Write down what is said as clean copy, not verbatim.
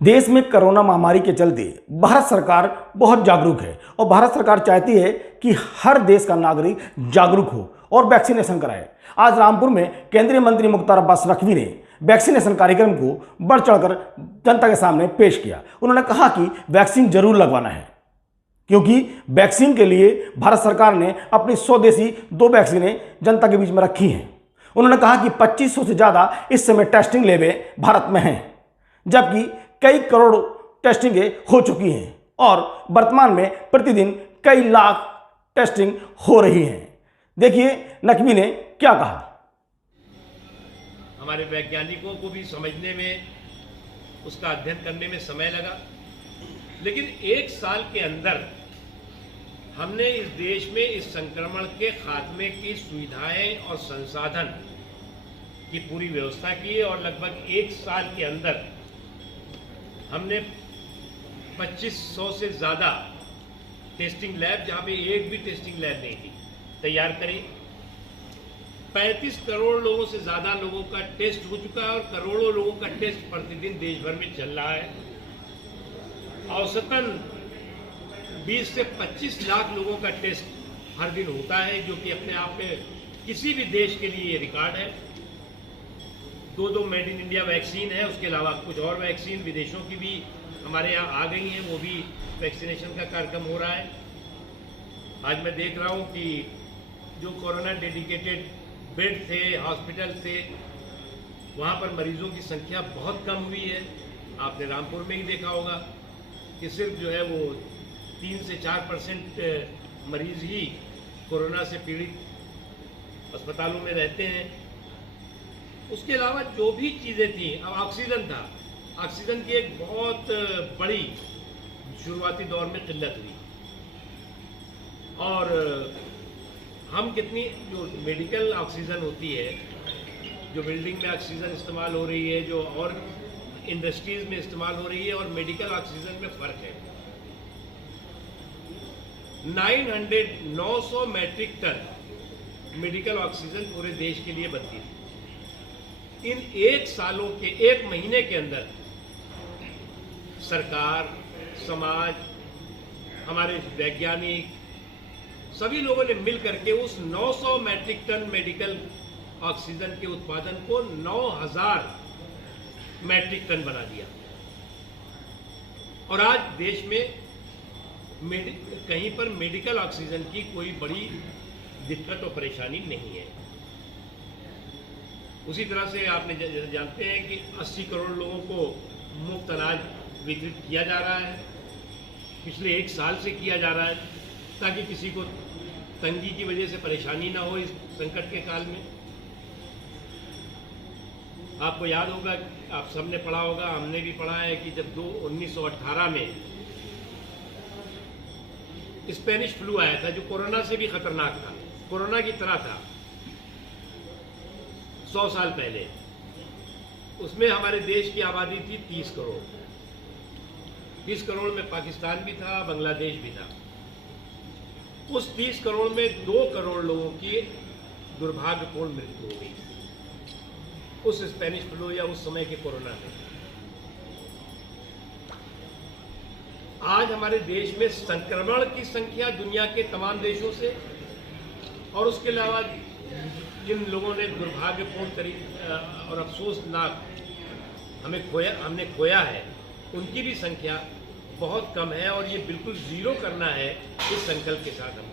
देश में कोरोना महामारी के चलते भारत सरकार बहुत जागरूक है और भारत सरकार चाहती है कि हर देश का नागरिक जागरूक हो और वैक्सीनेशन कराए। आज रामपुर में केंद्रीय मंत्री मुख्तार अब्बास नकवी ने वैक्सीनेशन कार्यक्रम को बढ़ चढ़कर जनता के सामने पेश किया। उन्होंने कहा कि वैक्सीन जरूर लगवाना है क्योंकि वैक्सीन के लिए भारत सरकार ने अपनी स्वदेशी 2 वैक्सीनें जनता के बीच में रखी हैं। उन्होंने कहा कि 2500 से ज़्यादा इस समय टेस्टिंग लैबें भारत में हैं, जबकि कई करोड़ टेस्टिंगें हो चुकी हैं और वर्तमान में प्रतिदिन कई लाख टेस्टिंग हो रही हैं। देखिए नकवी ने क्या कहा। हमारे वैज्ञानिकों को भी समझने में, उसका अध्ययन करने में समय लगा, लेकिन 1 साल के अंदर हमने इस देश में इस संक्रमण के खात्मे की सुविधाएं और संसाधन की पूरी व्यवस्था की है और लगभग 1 साल के अंदर हमने 2500 से ज़्यादा टेस्टिंग लैब, जहाँ पे एक भी टेस्टिंग लैब नहीं थी, तैयार करी। 35 करोड़ लोगों से ज़्यादा लोगों का टेस्ट हो चुका है और करोड़ों लोगों का टेस्ट प्रतिदिन देश भर में चल रहा है। औसतन 20 से 25 लाख लोगों का टेस्ट हर दिन होता है, जो कि अपने आप में किसी भी देश के लिए ये रिकॉर्ड है। 2 मेड इन इंडिया वैक्सीन है, उसके अलावा कुछ और वैक्सीन विदेशों की भी हमारे यहाँ आ गई हैं, वो भी वैक्सीनेशन का कार्यक्रम हो रहा है। आज मैं देख रहा हूँ कि जो कोरोना डेडिकेटेड बेड थे, हॉस्पिटल थे, वहाँ पर मरीजों की संख्या बहुत कम हुई है। आपने रामपुर में ही देखा होगा कि सिर्फ जो है वो 3 से 4% मरीज ही कोरोना से पीड़ित अस्पतालों में रहते हैं। उसके अलावा जो भी चीज़ें थी, अब ऑक्सीजन था, ऑक्सीजन की एक बहुत बड़ी शुरुआती दौर में किल्लत हुई और हम कितनी जो मेडिकल ऑक्सीजन होती है, जो बिल्डिंग में ऑक्सीजन इस्तेमाल हो रही है, जो और इंडस्ट्रीज में इस्तेमाल हो रही है, और मेडिकल ऑक्सीजन में फ़र्क है। 900 मैट्रिक टन मेडिकल ऑक्सीजन पूरे देश के लिए बनती है। इन 1 महीने के अंदर सरकार, समाज, हमारे वैज्ञानिक, सभी लोगों ने मिल करके उस 900 मैट्रिक टन मेडिकल ऑक्सीजन के उत्पादन को 9000 मैट्रिक टन बना दिया। और आज देश में कहीं पर मेडिकल ऑक्सीजन की कोई बड़ी दिक्कत और परेशानी नहीं है। उसी तरह से आपने जानते हैं कि 80 करोड़ लोगों को मुफ्त अनाज वितरित किया जा रहा है, पिछले 1 साल से किया जा रहा है, ताकि किसी को तंगी की वजह से परेशानी ना हो इस संकट के काल में। आपको याद होगा, आप सबने पढ़ा होगा, हमने भी पढ़ा है कि जब 1918 में स्पेनिश फ्लू आया था, जो कोरोना से भी खतरनाक था, कोरोना की तरह था, 100 साल पहले, उसमें हमारे देश की आबादी थी 30 करोड़। 30 करोड़ में पाकिस्तान भी था, बांग्लादेश भी था। उस 30 करोड़ में 2 करोड़ लोगों की दुर्भाग्यपूर्ण मृत्यु हो गई उस स्पेनिश फ्लू या उस समय के कोरोना में। आज हमारे देश में संक्रमण की संख्या दुनिया के तमाम देशों से, और उसके अलावा जिन लोगों ने दुर्भाग्यपूर्ण और अफसोसनाक हमने खोया है, उनकी भी संख्या बहुत कम है, और ये बिल्कुल ज़ीरो करना है इस संकल्प के साथ हम